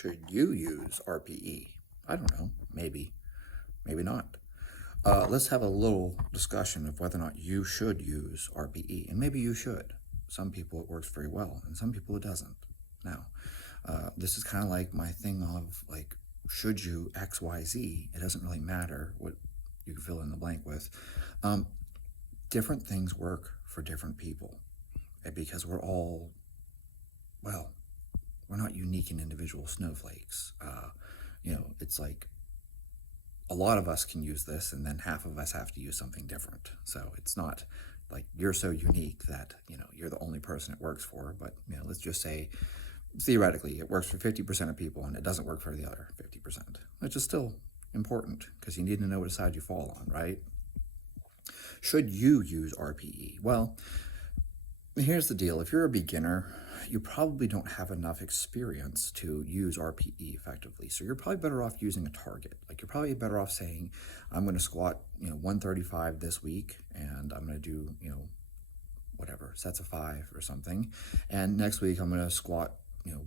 Should you use RPE? I don't know. Maybe. Maybe not. Let's have a little discussion of whether or not you should use RPE. And maybe you should. Some people it works very well, and some people it doesn't. Now, this is kind of like my thing of like, should you X, Y, Z? It doesn't really matter what you can fill in the blank with. Different things work for different people. And because we're all, well, we're not unique and individual snowflakes. It's like a lot of us can use this, and then half of us have to use something different. So it's not like you're so unique that, you're the only person it works for. But, let's just say, theoretically, it works for 50% of people, and it doesn't work for the other 50%, which is still important because you need to know what side you fall on, right? Should you use RPE? Well, here's the deal. If you're a beginner, you probably don't have enough experience to use RPE effectively. So you're probably better off using a target. Like you're probably better off saying, I'm going to squat, 135 this week, and I'm going to do, whatever, sets of 5 or something. And next week I'm going to squat,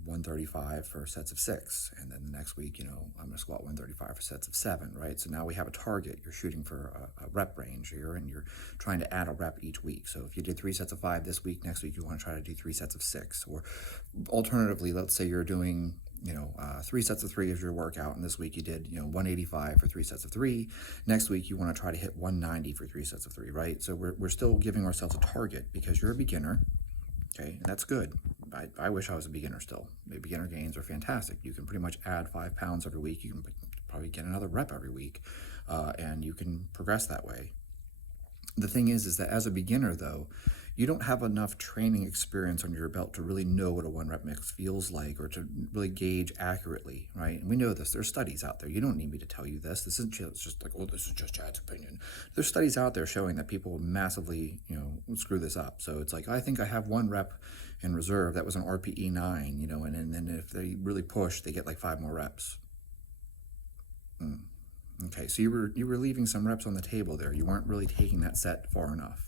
135 for sets of 6. And then the next week, I'm going to squat 135 for sets of 7, right? So now we have a target. You're shooting for a rep range here, and you're trying to add a rep each week. So if you did 3 sets of 5 this week, next week you want to try to do 3 sets of 6. Or alternatively, let's say you're doing 3 sets of 3 as your workout, and this week you did 185 for 3 sets of 3. Next week you want to try to hit 190 for 3 sets of 3, right? So we're still giving ourselves a target because you're a beginner. Okay, and that's good. I wish I was a beginner still. The beginner gains are fantastic. You can pretty much add 5 pounds every week. You can probably get another rep every week, and you can progress that way. The thing is that as a beginner, though, you don't have enough training experience under your belt to really know what a 1-rep mix feels like or to really gauge accurately, right? And we know this. There's studies out there. You don't need me to tell you this. This isn't just like, oh, this is just Chad's opinion. There's studies out there showing that people massively, screw this up. So it's like, I think I have 1 rep in reserve. That was an RPE 9, and then if they really push, they get like 5 more reps. Okay, so you were leaving some reps on the table there. You weren't really taking that set far enough.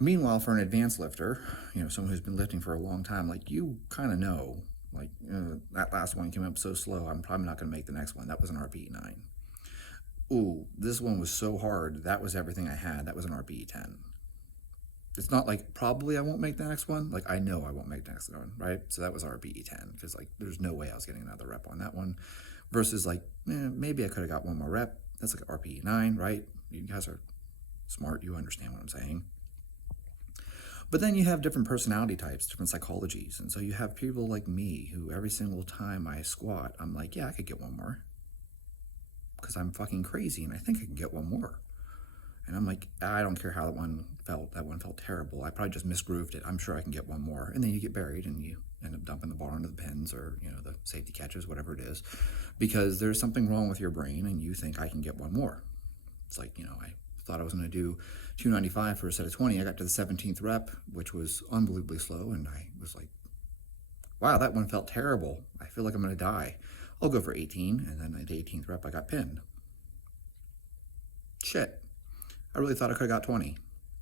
Meanwhile, for an advanced lifter, someone who's been lifting for a long time, like you kind of know, like that last one came up so slow, I'm probably not going to make the next one. That was an RPE 9. Ooh, this one was so hard. That was everything I had. That was an RPE 10. It's not like probably I won't make the next one. Like I know I won't make the next one, right? So that was RPE 10 because like there's no way I was getting another rep on that one. Versus like maybe I could have got 1 more rep. That's like RPE 9, right? You guys are smart. You understand what I'm saying. But then you have different personality types, different psychologies. And so you have people like me who every single time I squat, I'm like, yeah, I could get 1 more. Because I'm fucking crazy and I think I can get 1 more. And I'm like, I don't care how that one felt. That one felt terrible. I probably just misgrooved it. I'm sure I can get 1 more. And then you get buried and you end up dumping the bar into the pins or, the safety catches, whatever it is. Because there's something wrong with your brain and you think I can get 1 more. It's like, I thought I was going to do 295 for a set of 20. I got to the 17th rep, which was unbelievably slow, and I was like, wow, that one felt terrible. I feel like I'm going to die. I'll go for 18, and then at the 18th rep, I got pinned. Shit. I really thought I could have got 20.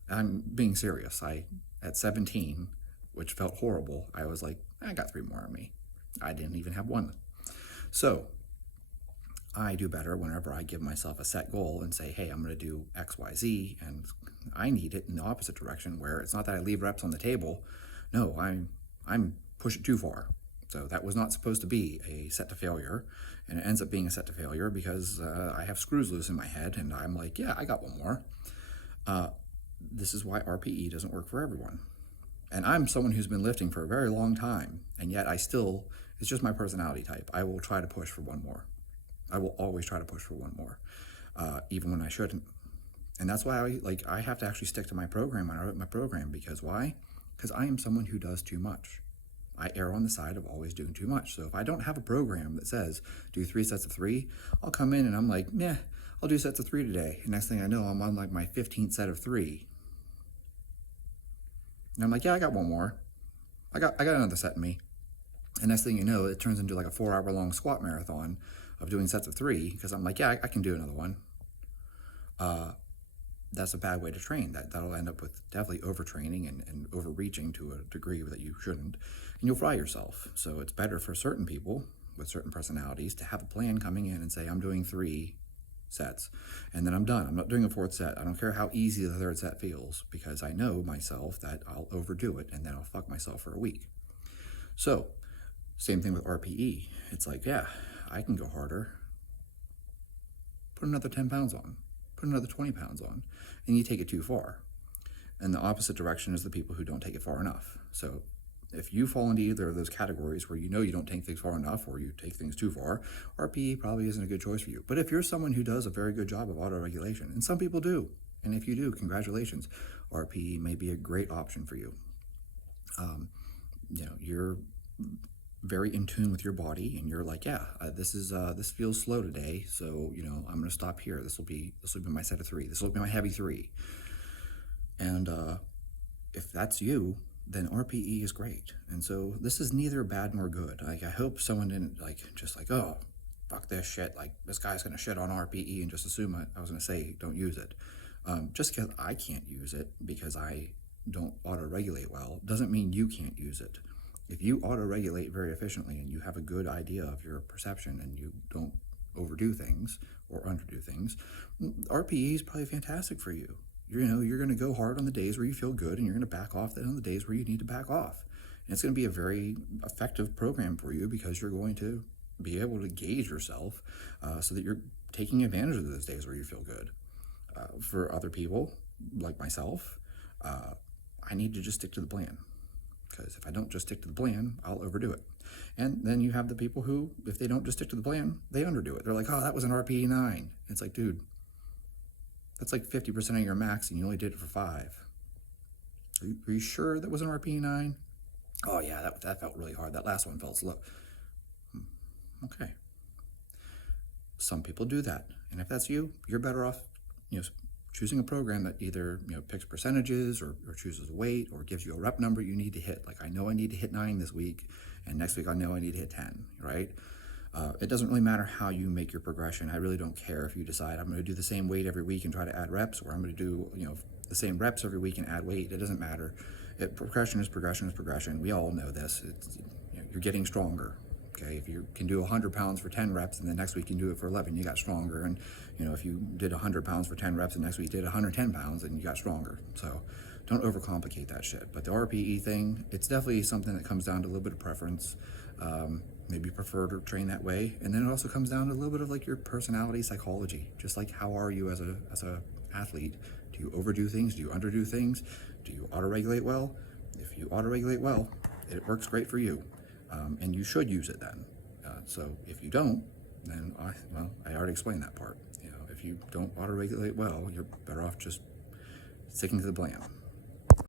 I'm being serious. At 17, which felt horrible, I was like, I got 3 more on me. I didn't even have 1. So I do better whenever I give myself a set goal and say, hey, I'm going to do X, Y, Z, and I need it in the opposite direction where it's not that I leave reps on the table. No, I'm pushing too far. So that was not supposed to be a set to failure, and it ends up being a set to failure because I have screws loose in my head, and I'm like, yeah, I got 1 more. This is why RPE doesn't work for everyone. And I'm someone who's been lifting for a very long time, and yet it's just my personality type. I will try to push for 1 more. I will always try to push for 1 more, even when I shouldn't. And that's why I have to actually stick to my program when I wrote my program. Because why? Because I am someone who does too much. I err on the side of always doing too much. So if I don't have a program that says do 3 sets of 3, I'll come in and I'm like, nah, I'll do sets of 3 today. And next thing I know, I'm on like my 15th set of 3. And I'm like, yeah, I got 1 more. I got another set in me. And next thing you know, it turns into like a 4-hour-long squat marathon of doing sets of 3 because I'm like, yeah, I can do another one. that's a bad way to train. That'll end up with definitely overtraining and overreaching to a degree that you shouldn't, and you'll fry yourself. So it's better for certain people with certain personalities to have a plan coming in and say, I'm doing 3 sets, and then I'm done. I'm not doing a 4th set. I don't care how easy the 3rd set feels, because I know myself that I'll overdo it and then I'll fuck myself for a week. So same thing with RPE. It's like, yeah, I can go harder. Put another 10 pounds on, put another 20 pounds on, and you take it too far. And the opposite direction is the people who don't take it far enough. So if you fall into either of those categories where you know you don't take things far enough or you take things too far, RPE probably isn't a good choice for you. But if you're someone who does a very good job of auto-regulation, and some people do, and if you do, congratulations, RPE may be a great option for you. You're very in tune with your body, and you're like, yeah, this feels slow today, so I'm going to stop here. This will be my set of 3. This will be my heavy 3. And if that's you, then RPE is great. And so this is neither bad nor good. Like, I hope someone didn't just oh, fuck this shit. Like, this guy's gonna shit on RPE and just assume I was gonna say don't use it. Just because I can't use it because I don't auto-regulate well doesn't mean you can't use it. If you auto-regulate very efficiently and you have a good idea of your perception and you don't overdo things or underdo things, RPE is probably fantastic for you. You're going to go hard on the days where you feel good, and you're going to back off on the days where you need to back off. And it's going to be a very effective program for you, because you're going to be able to gauge yourself so that you're taking advantage of those days where you feel good. For other people, like myself, I need to just stick to the plan, because if I don't just stick to the plan, I'll overdo it. And then you have the people who, if they don't just stick to the plan, they underdo it. They're like, oh, that was an RPE 9. It's like, dude, that's like 50% of your max, and you only did it for 5. Are you sure that was an RPE 9? Oh yeah, that felt really hard. That last one felt slow. Okay. Some people do that, and if that's you, you're better off, choosing a program that either picks percentages or chooses a weight or gives you a rep number you need to hit. Like, I know I need to hit 9 this week, and next week I know I need to hit 10. Right? It doesn't really matter how you make your progression. I really don't care if you decide I'm going to do the same weight every week and try to add reps, or I'm going to do the same reps every week and add weight. It doesn't matter. Progression is progression is progression. We all know this. You're getting stronger. Okay, if you can do 100 pounds for 10 reps and the next week you can do it for 11, you got stronger. And if you did 100 pounds for 10 reps and next week you did 110 pounds, and you got stronger. So don't overcomplicate that shit. But the RPE thing, it's definitely something that comes down to a little bit of preference. Maybe prefer to train that way, and then it also comes down to a little bit of like your personality psychology. Just like, how are you as a athlete? Do you overdo things? Do you underdo things? Do you auto-regulate well? If you auto-regulate well, it works great for you, and you should use it then. So if you don't, then I already explained that part. If you don't auto-regulate well, you're better off just sticking to the plan.